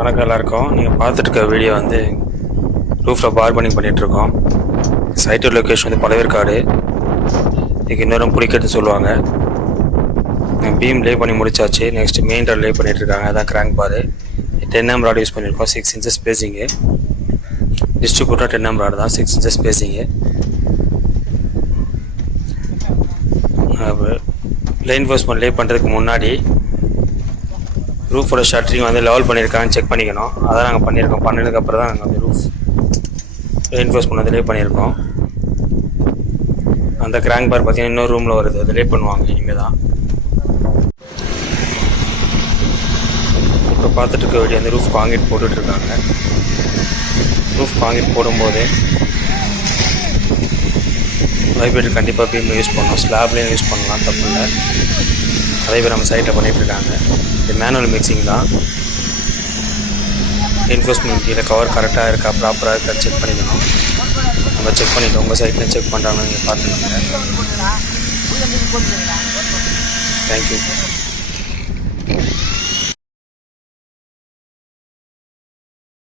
வணக்கம் எல்லாருக்கும். நீங்கள் பார்த்துட்டு இருக்க வீடியோ வந்து ரூஃபில் பார்பனிங் பண்ணிகிட்ருக்கோம். சைட்டு லொக்கேஷன் வந்து பழவேற்காடு. இதுக்கு இன்னொரு பிடிக்கிறதுன்னு சொல்லுவாங்க. பீம் லே பண்ணி முடிச்சாச்சு. நெக்ஸ்ட் மெயின் ராட் லே பண்ணிகிட்ருக்காங்க. அதான் கிராங்க் பாரு. 10mm ராட் யூஸ் பண்ணியிருக்கோம். 6 inches spacing. Distributor 10mm rod தான். 6 inches ஸ்பேஸிங்கு. ரெயின்ஃபோர்ஸ்மெண்ட் லே பண்ணுறதுக்கு முன்னாடி ரூஃபோட ஷட்டரிங் வந்து லெவல் பண்ணியிருக்காங்கன்னு செக் பண்ணிக்கணும். அதான் நாங்கள் பண்ணியிருக்கோம். பண்ணதுக்கப்புறம் தான் நாங்கள் வந்து ரூஃப் ரெயின்ஃபோர்ஸ்மெண்ட் வந்து லே பண்ணியிருக்கோம். அந்த கிராங்க் பார் பார்த்தீங்கன்னா இன்னொரு ரூமில் வருது. அது லே பண்ணுவாங்க இனிமேல் தான். இப்போ பார்த்துட்டு இருக்க வேண்டிய வந்து ரூஃப் காங்கிரீட் போட்டுட்ருக்காங்க. ரூஃப் காங்கிரீட் போடும்போது வைப்ரேட்டர் கண்டிப்பாக பீம் யூஸ் பண்ணணும். ஸ்லாப்லேயும் யூஸ் பண்ணலாம், தப்பு இல்லை. அதே பேர் நம்ம சைட்டில் பண்ணிகிட்ருக்காங்க. இது மேனுவல் மிக்சிங் தான். ரெயின்ஃபோர்ஸ்மெண்ட் கீழே கவர் கரெக்டாக இருக்கா, ப்ராப்பராக இருக்கா செக் பண்ணிக்கணும். நம்ம செக் பண்ணிவிட்டு உங்கள் சைட்டில் செக் பண்ணுறாங்கன்னு நீங்கள் பார்த்துக்கோங்க. தேங்க்யூ.